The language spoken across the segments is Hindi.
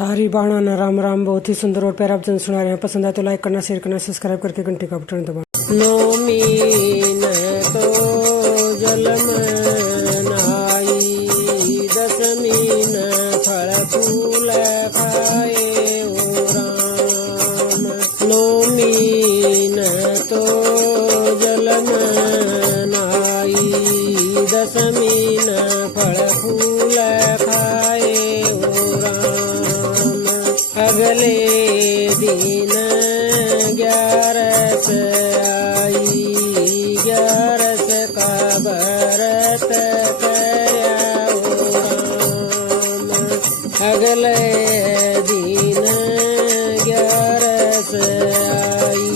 सारी बाणा न राम राम। बहुत ही सुंदर और प्यारा भजन सुना रहे हैं। पसंद आए तो लाइक करना, शेयर करना, सब्सक्राइब करके घंटे का बटन दबाना। नौमी न तो जल में नहाई, दशमी न फल फूल खाए ओ राम। नौमी न तो जल में नहाई, दशमी न फल फूल खाए ओ राम। अगले दिन 11 आई, 11 का व्रत करया ओ राम। अगले दिन 11 आई,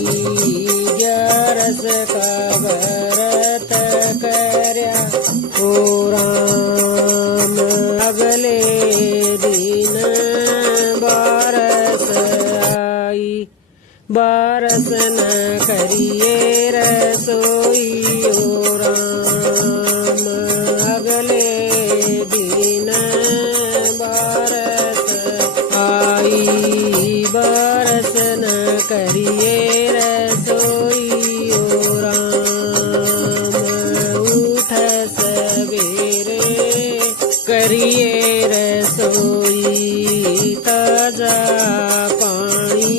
11 का व्रत करया ओ राम। अगले दिन 12 आई, 12 न करिए रसोई ओ राम। अगले दिन 12 आई, 12 न करिए रसोई ओ राम। उठ सवेरे करिए रसोई, ताजा पानी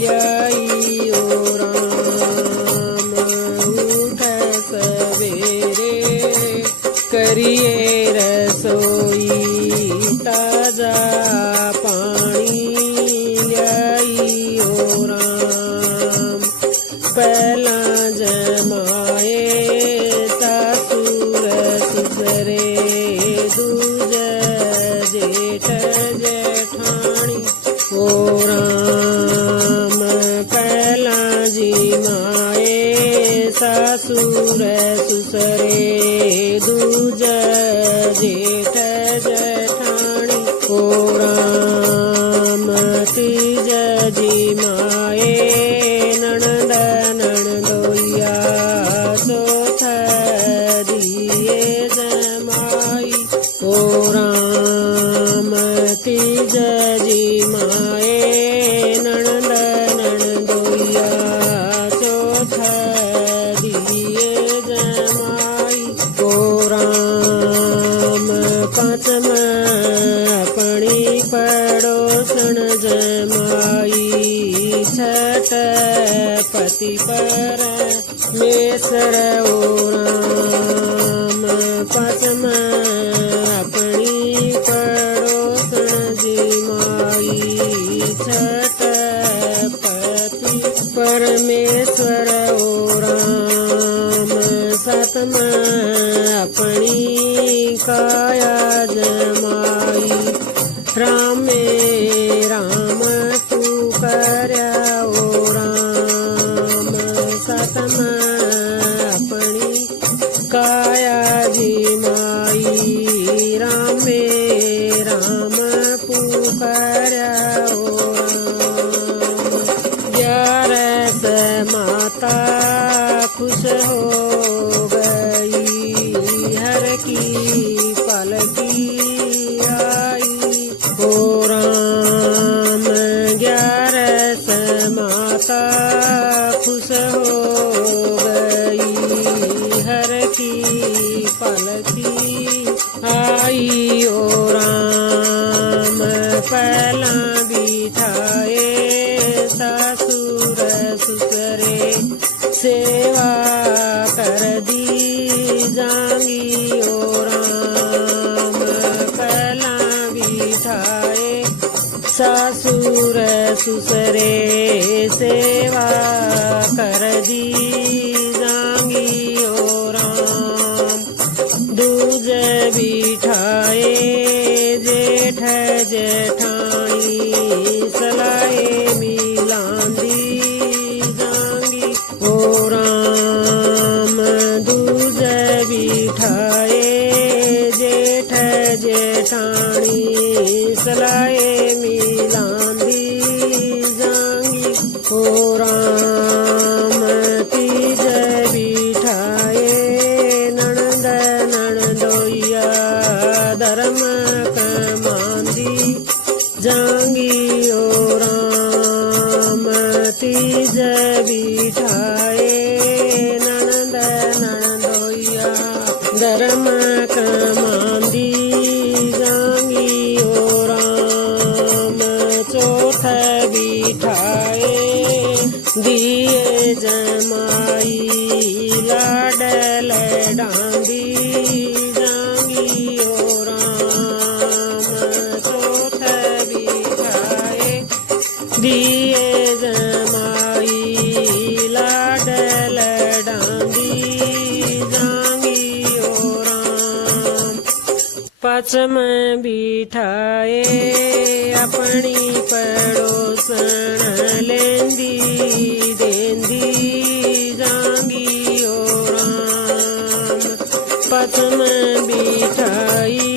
लाई ओ राम। उठ सवेरे करिए रसोई, ताजा पानी लाई ओ राम। पहला जमाए सासुर ससुरे, दूजा जेठ जेठानी ओ राम। पहला जी माए सासुर ससुरे, दूजा जेठ जेठानी ओ राम। तीजा जी माए ननद ननदोइया, चौथा दिए जमाई ओ राम। तीजा जी माए ननद ननदोइया, चौथा दिए जमाई ओ राम। पांचमा अपनी पड़ोसन जमाई, छठ पति परमेश्वर ओ राम। पांचमा अपनी पड़ोसन जमाई, छठ पति परमेश्वर ओ राम। सातमा अपनी काया जमाई, राम राम पुकारया ओ राम। सातमा अपनी काया जमाई, राम राम पुकारया ओ राम। 11 माता खुश हो गई, हर की पालकी आई ओ राम। 11 माता खुश हो गई, हर की पालकी आई ओ राम। पहला बिठाए सासुर ससुरे, सेवा कर दी जांगी ओ राम। पहला बिठाए सासुर ससुरे, सेवा कर दी जांगी ओ राम। दूजे बिठाए जेठ जेठानी, सलाए मिलांदी जांगी ओ राम। दूजे बिठाए जेठ जेठानी, सलाए मिलांदी जांगी ओ राम। तीजे बिठाए ननद ननदोइया, धर्म कमांदी जांगियो राम तीज बिठाए ननद ननदोइया धर्म कमांदी जांगियो राम चौथ बिठाए दिए जमाई लाडल डांदी जांगियो राम चौथ बिठाए दिए जमाई लाडल डांदी जांगियो राम पचम बिठाए अपनी पड़ोसन लेंदी देंदी जांगियो राम पचम बिठाई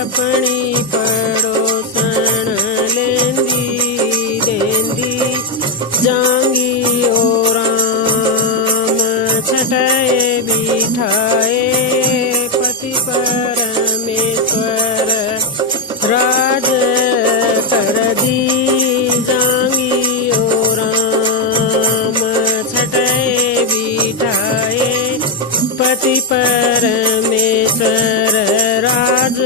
अपनी पड़ोसन लेंदी देंदी जांगियो राम छठे बिठाए पति परमेश्वर राज कर दी जांगियो राम छठे बिठाए पति परमेश्वर राज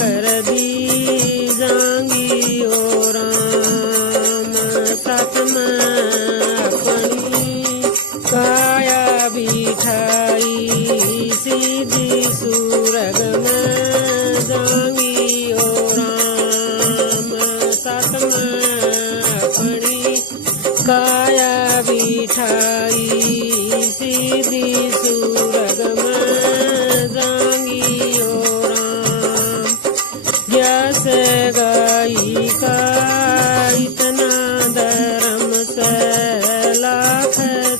कर दी जांगियो राम सातम अपनी काया बिठाई सीधी सूरगम जांगियो राम सातम अपनी काया बिठाई सीधी सूरगम जांगियो राम यस गाई का इतना धर्म से लाख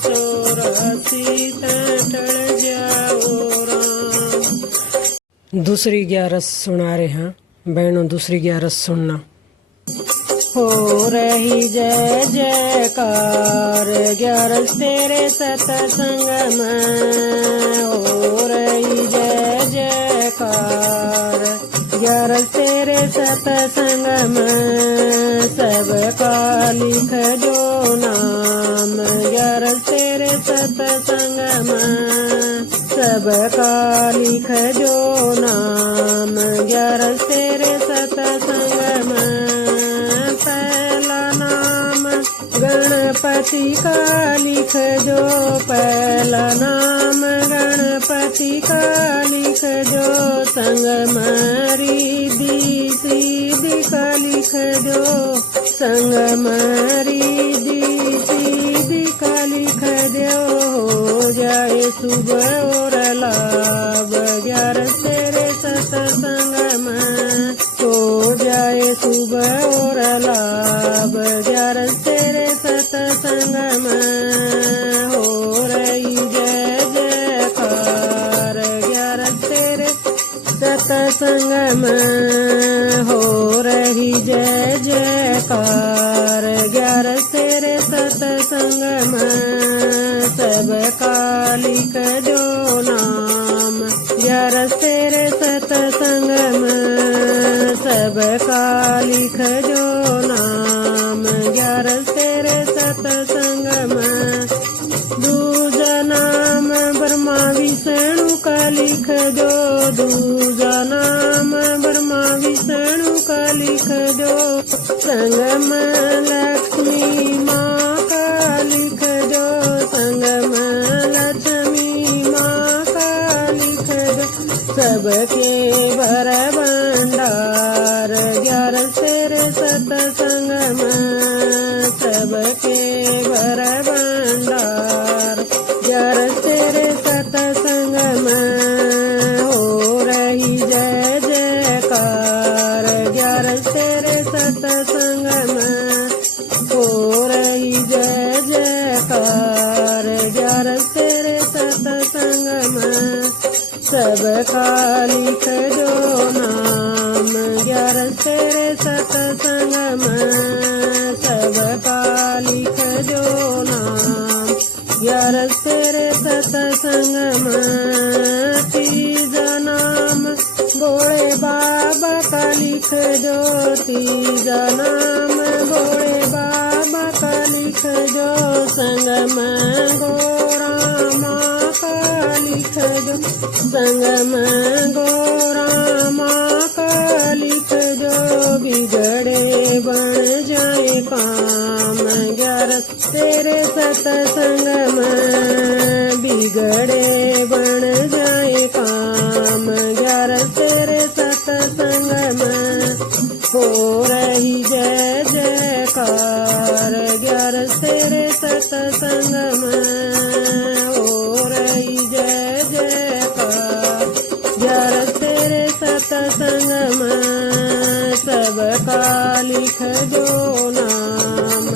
84 टल जाओ राम। दूसरी 11 सुना रहे हैं बहनों, दूसरी 11 सुनना। हो रही जय जयकार 11 तेरे सतसंग में, हो रही जय जयकार 11 तेरे सतसंग में, सबका लिख जो नाम 11 तेरे सतसंग में, सबका लिख जो नाम 11 तेरे सतसंग में। पहला नाम गणपति का लिख जो, पहला नाम गणपति का लिख जो, संग मरी दी सीधी का लिख जो, संग मरी दी सीधी का लिख दो, हो जाए शुभ और लाभ 11 तेरे सतसंग में, हो जाए शुभ और लाभ 11 तेरे सतसंग में। हो रही जय जयकार 11 तेरे सतसंग में, हो रही जय जयकार 11 तेरे सतसंग में, सबका लिख जो नाम 11 तेरे सतसंग में, सबका लिख जो नाम 11 तेरे सतसंग में। दूजा नाम ब्रह्मा विष्णु का लिख दो, दूजा नाम ब्रह्मा विष्णु का लिख दो, संग में लक्ष्मी माँ का लिख दो, संग में लक्ष्मी माँ का लिख दो, सबके भर भंडार 11 तेरे सतसंग में, सबके भर भंडार 11 तेरे सतसंग में। हो रही जय जयकार 11 तेरे सतसंग में, हो रही जय जयकार 11 तेरे सतसंग में, सबका लिख जो नाम 11 तेरे सतसंग में, सबका लिख जो नाम 11 तेरे सतसंग में। तीजा नाम भोले बाबा का लिख दो तीजा नाम, भोले बाबा का लिख दो संग में गोरा माँ का लिख दो, संग में गोरा माँ का लिख दो। बिगड़े बन जाए काम 11 तेरे सत्संग में, बिगड़े बन जाए काम 11 तेरे सत्संग में। हो रही जय जयकार 11 तेरे सत्संग में, हो रही जय जयकार 11 तेरे सत्संग में। सबका लिख दो नाम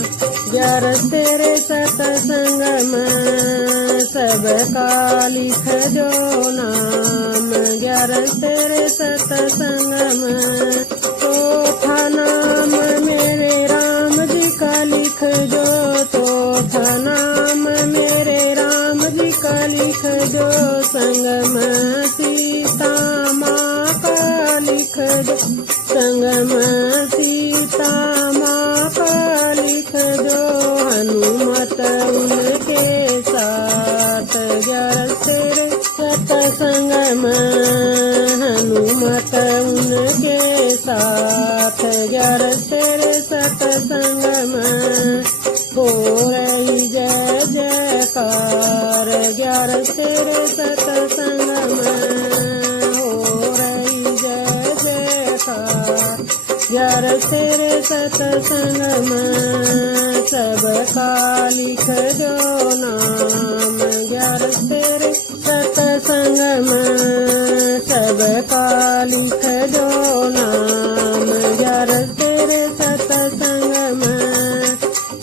11 तेरे सत्संग में, सबका लिख दो नाम 11 तेरे सत्संग में। चौथा नाम मेरे राम जी का लिख दो, चौथा नाम मेरे राम जी का लिख दो संग में सीता माँ का लिख दो, संग में सीता माँ का लिख दो। हनुमत उनके साथ 11 तेरे सत्संग में, हनुमत उनके साथ 11 तेरे सत्संग में। हो रही जय जयकार 11 तेरे सत्संग में, हो रही जय जयकार 11 तेरे सत्संग में। सबका लिख दो नाम 11 तेरे सत्संग में, सबका लिख दो नाम 11 तेरे सत्संग में।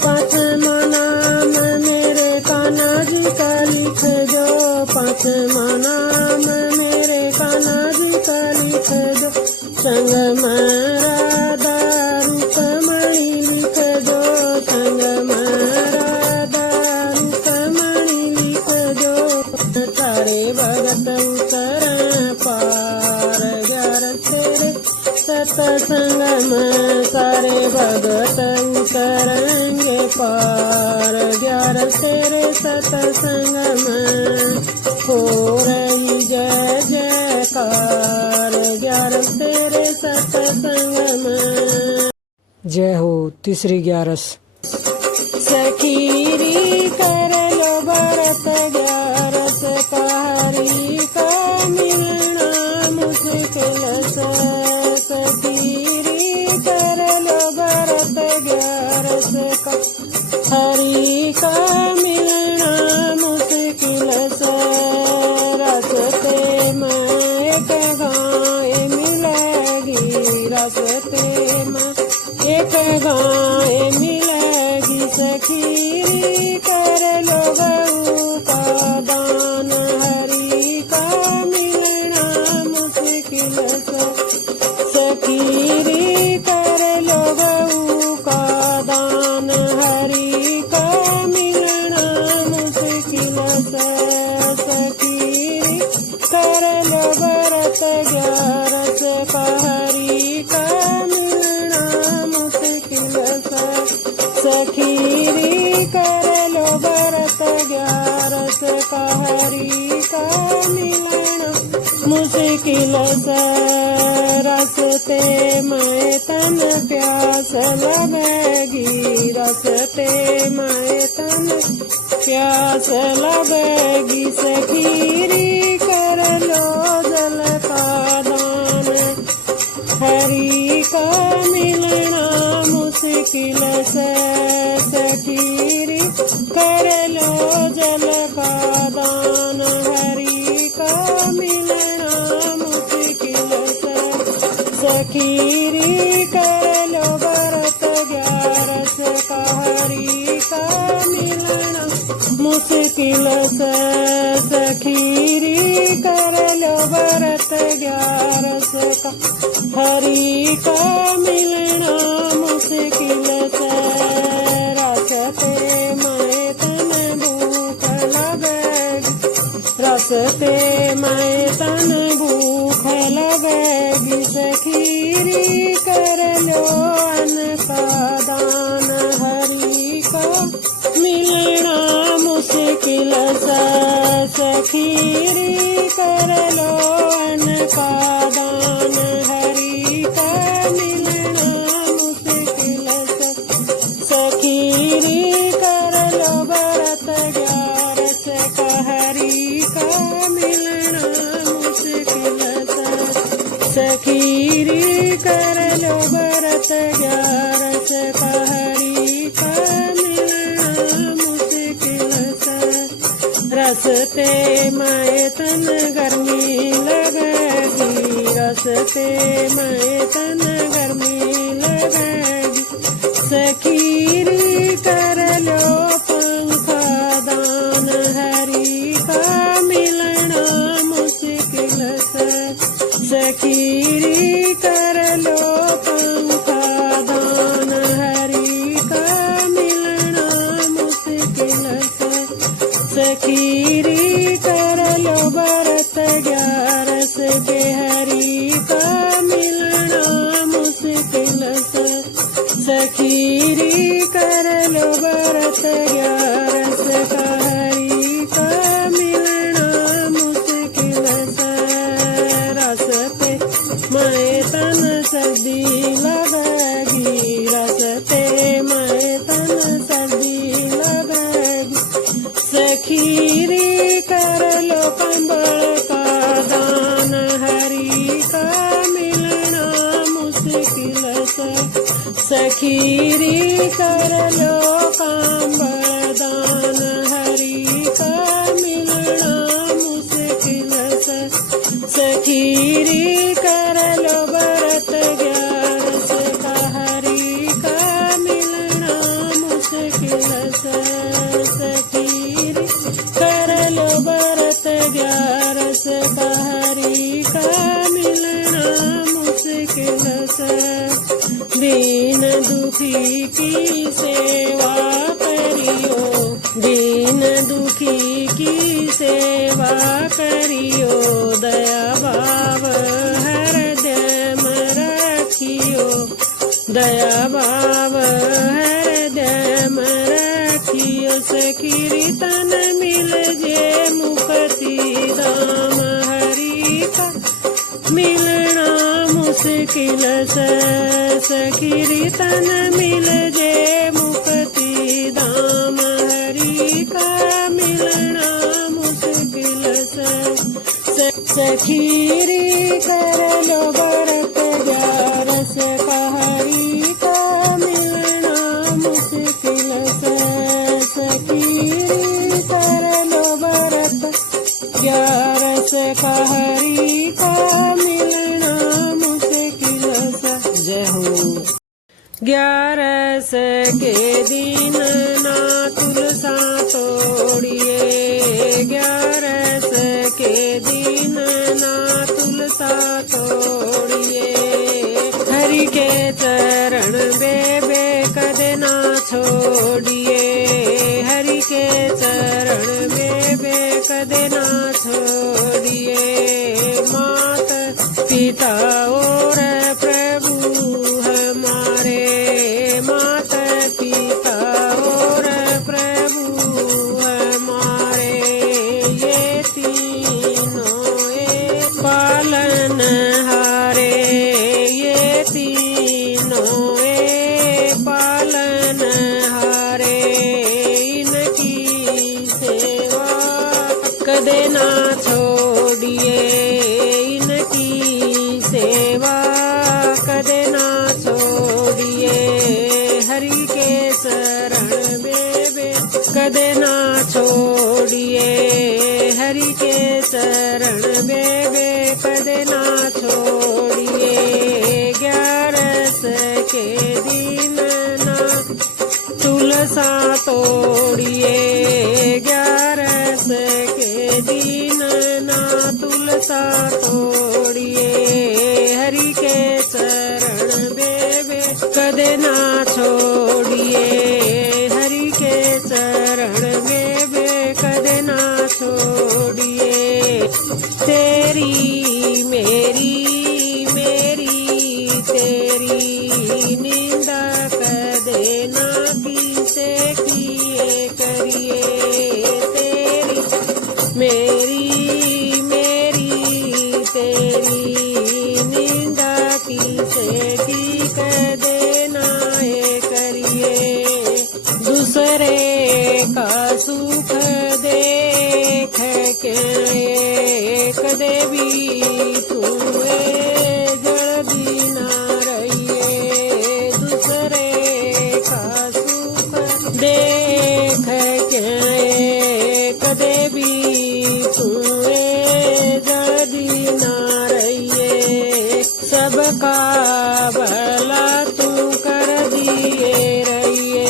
पाँचवा नाम मेरे कान्हा जी का लिख दो, पाँचवा नाम मेरे कान्हा जी का लिख दो संग में राधा रुक्मणी लिख दो, संग में राधा रुक्मणी लिख दो। सारे भगत उतर पार 11 तेरे सत्संग में, सारे भगत उतरेंगे पार 11 तेरे सत्संग में। हो रही जय जयकार 11 तेरे सत्संग में। जय हो। तीसरी 11। सखीरी कर लो भरत 11 का हरि का मिलना मुश्किल से, सखीरी कर लो भरत 11 का हरि का मिलना मुश्किल से। रास्ते में एक गाय मिलेगी, रास्ते में एक गाय मिलेगी, सखीरी कर लो गऊ का दान हरि का मिलना मुश्किल से, सखीरी कर लो गऊ का दान हरि का मिलना मुश्किल से। सखीरी कर लो भरत 11 का हरि का मिलना मुश्किल से, सखीरी कर लो भरत 11 का हरि का मिलना मुश्किल से। रास्ते में तन प्यास लगेगी, रास्ते में तन प्यास लगेगी, सखीरी कर लो जल का दान हरि का मिलना मुश्किल से, सखीरी कर लो जल का दान हरि का मिलना मुश्किल से, सखीरी कर लो भरत 11 का हरि का मिलना मुश्किल से, सखीरी कर लो भरत 11 का हरि का मिलना मुश्किल से। रास्ते में तन भूख लगेगी, रास्ते में तन भूख लगेगी, अन्न का दान, हरि का मिलना मुश्किल सा। सखीरी कर लो अन्न का दान, हरि का मिलना मुश्किल सा। सखीरी कर लो व्रत 11 का, हरि का मिलना मुश्किल सा। सखीरी कर लो व्रत 11 का, हरि का मिलना मुश्किल सा। रस्ते में तन गर्मी लगेगी, रस्ते में तन गर्मी लगेगी। सखीरी कर लो पंखा दान, हरि का मिलना मुश्किल सा। सखीरी कर लो पंखा दान, हरि का मिलना मुश्किल सा। सखीरी कर लो व्रत 11 के, हरि का मिलना मुश्किल सा। सखीरी कर लो व्रत 11 का, हरि का मिलना मुश्किल सा। रस्ते में तन सर्दी लगेगी, रस्ते में तन सर्दी लगेगी। सखीरी कर लो कंबल का दान, हरि का मिलना मुश्किल सा। सखीरी कर लो कंबल दान, हरि का मिलना मुश्किल सा। सखीरी कर लो व्रत 11 का, हरि का मिलना मुश्किल सा। सखीरी कर लो व्रत 11 का, हरि का मिलना मुश्किल सा। दीन दुखी की सेवा करियो, दीन दुखी की सेवा करियो। दया भाव हृदय में रखियो, दया भाव हृदय में रखियो। सखीरी तन मिल जे मुक्ति धाम, हरि का मिलना मुश्किल सा। सखीरी तन मिल जे मुक्ति धाम, हरि का मिलना मुश्किल सा। सखीरी कर लो व्रत 11 का, हरि का मिलना मुश्किल सा। सखीरी कर लो व्रत 11 का, हरि का मिलना मुश्किल सा। जय हो। 11 के दिन ना तुलसा तोड़िए, 11 के दिन ना तुलसा तोड़िए। हरि के चरण बेबे कदे ना छोड़िए, हरि के चरण बेबे कदे ना छोड़िए। मात पिता और प्रभु हमारे, मात पिता और प्रभु हमारे। ये तीनों एक पालन हारे, ये तीनों एक पालन हारे। इनकी सेवा कदे ना छोड़िए, इनकी सेवा कदे ना छोड़िए। हरि के शरण बेबे कदे ना छोड़िए, हरि के शरण बेबे कदे ना छोड़िए। 11 के दिन ना तुलसा तोड़िए, 11 के दिन ना तुलसा तोड़िए। हरि के शरण बेबे कदे ना छोड़िए, हरि के चरण बेबे कदे ना छोड़िए। तेरी मेरी मेरी तेरी निंदा देना है करिए, दूसरे का सुख देख के कदे भी तुए जड़ दीना रहिए, दूसरे का सुख देख के कदे भी तुए जड़ दीना रहिए, सबका भला तू कर दिए रहिए,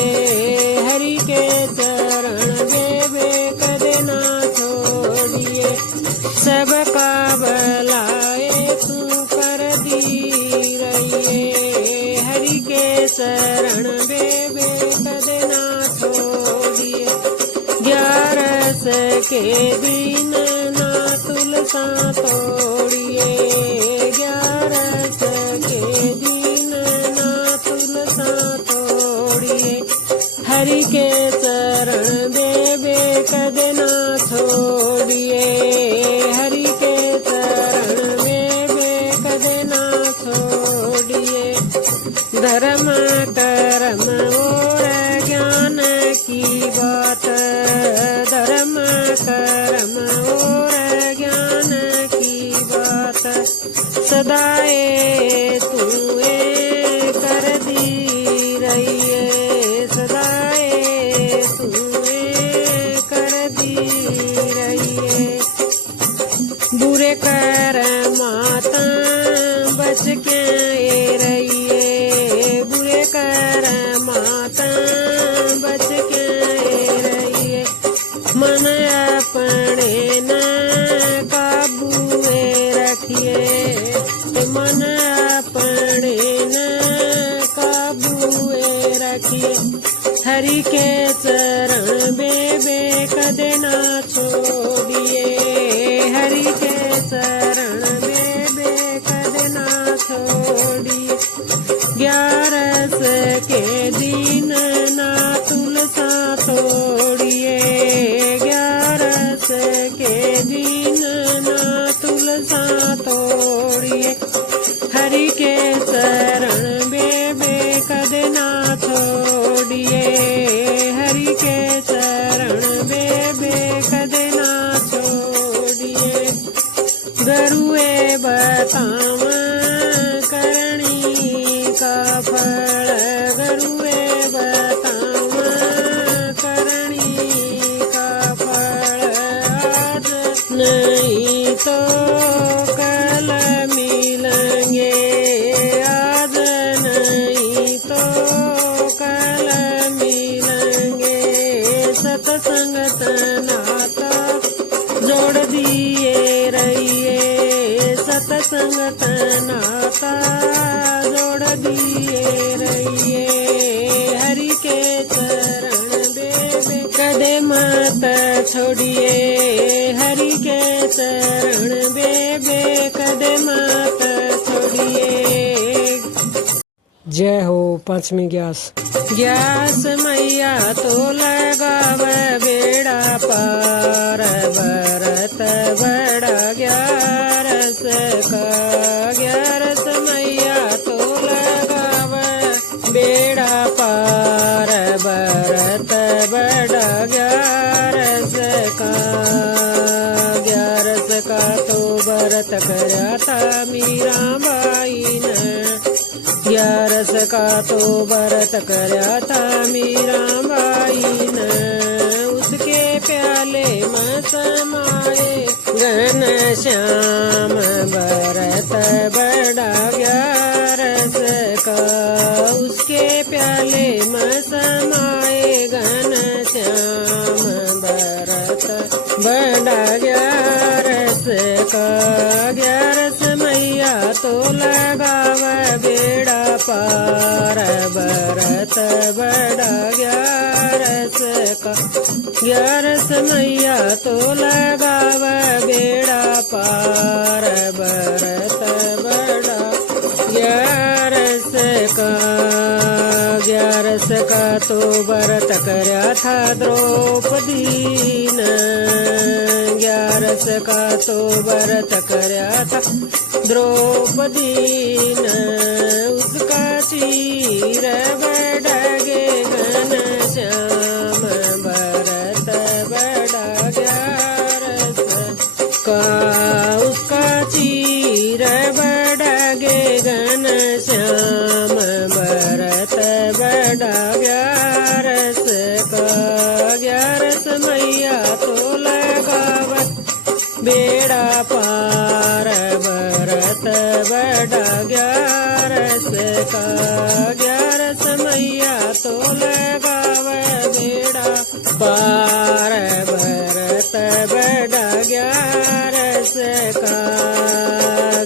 हरि के चरण बेबे कदे ना छोड़िए, सबका भलाए तू कर दी रहिए, हरि के शरण बेबे कदे ना छोड़िए, 11 के दिन ना तुलसा तोड़िए, 11 के दिन ना तुलसा तोड़िए, हरि के चरण बेबे कदे ना छोड़िए, हरि के चरण बेबे कदे ना छोड़िए, धर्म कर्म और ज्ञान की बात, धर्म कर्म और ज्ञान की बात, सदाए तुए कर दी रहिए, सदाए तुए कर दी रहिए, बुरे कर माता बच के रहिए, बुरे कर माता बच के रहिए, मन अपने न काबूए रखिए, मन अपने न काबूए रखिए, हरि के चरण बेबे कदे ना छोड़िए, हरि के चरण बेबे कदे ना छोड़िए, 11 के दिन ना तुलसा तोड़िए, 11 के दिन ना तुलसा तोड़िए, हरि के चरण बेबे कदे ना छोड़िए, हरि के चरण बेबे कदे ना छोड़िए, गरुए बताव करणी का फल, गरुए बताव करणी का फल, आज नहीं तो कल मिलेंगे, आज नहीं तो कल मिलेंगे, सत्संग नाता जोड़ दिए रहिए, सत्संग नाता जोड़ दिए रहिए, हरि के चरण बेबे कदे मत छोड़िए, हरि के चरण बेबे कदे मत छोड़िए। जय हो। 5वीं ग्यास। ग्यास मैया तो लगाव बेड़ा पार, भरत बड़ा 11 का, 11 मैया तो लगाव बेड़ा पार, भरत बड़ा 11 का, 11 का तो व्रत करया था मीराबाई ने, 11 का तो व्रत करया था मीराबाई ने, उसके प्याले में समाए घन श्याम, व्रत बड़ा 11 का, उसके प्याले में समाए घन श्याम, व्रत बड़ा 11 का, 11 मैया तो लगाव बेड़ा पार, भरत बड़ा 11 का, 11 मैया तो लगाव बेड़ा पार, भरत बड़ा 11 का, 11 का तो व्रत करया था द्रौपदी ने, ग्यारस का तो व्रत करया था द्रौपदी न, उसका चीर बड़गे घनश्याम भरत बड़ा ग्यारस का, उसका चीर बड़गे घनश्याम भरत बड़ा ग्यारस का। ग्यारस मैया तो लगावत बेड़ा पार भरत बड़ा ग्यारस का। ग्यारस मैया तो लगावे बेड़ा पार भरत बड़ा ग्यारस का।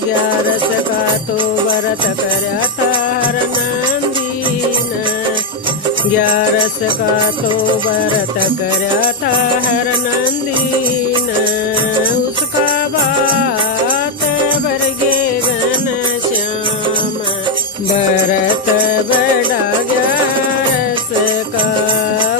ग्यारस का तो व्रत करया तार नंदीन, ग्यारस का तो व्रत करया था हर नंदीन, उसका बात बरगे घनश्याम भरत बड़ा ग्यारस का।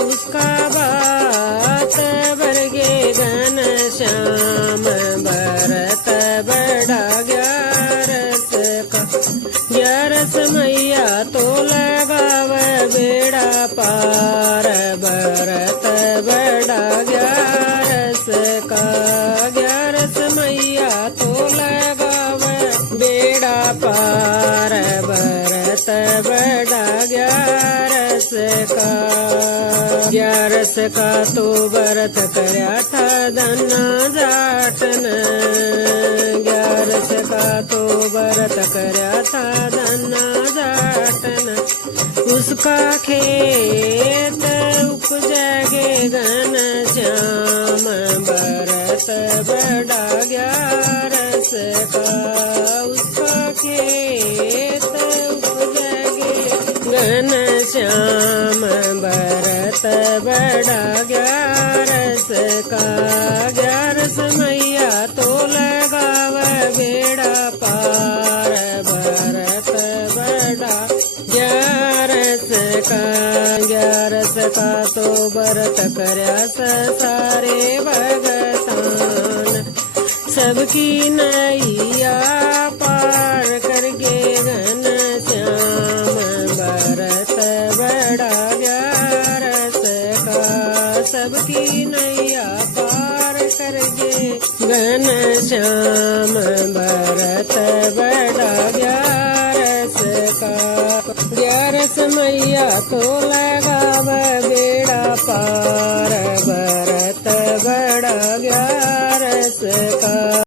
उसका बात बरगे घनश्याम भरत बड़ा ग्यारस का। ग्यारस मैया तो लगावे बेड़ा पार भरत बड़ा ग्यारस का। ग्यारस मैया तो लगावे बेड़ा पार भरत बड़ा ग्यारस का। ग्यारस का तो व्रत करया था धना जाटन, ग्यारस का तो व्रत करया था धना जाटन, उसका खेत उपजगे घनश्याम भरत बड़ा ग्यारस का। उसका खेत उपजगे घनश्याम भरत बड़ा ग्यारस का। ग्यारस मैया तो लगावे बेड़ा पार भरत बड़ा ग्यारस का। ग्यारस का तो व्रत करया सारे भगतान, सबकी नैया पार करगे घनश्याम भरत बड़ा ग्यारस का। सबकी नैया पार करगे घनश्याम भरत बड़ा ग्यारस का। ग्यारस मैया तो लगावे बेड़ा पार भरत बड़ा ग्यारस का।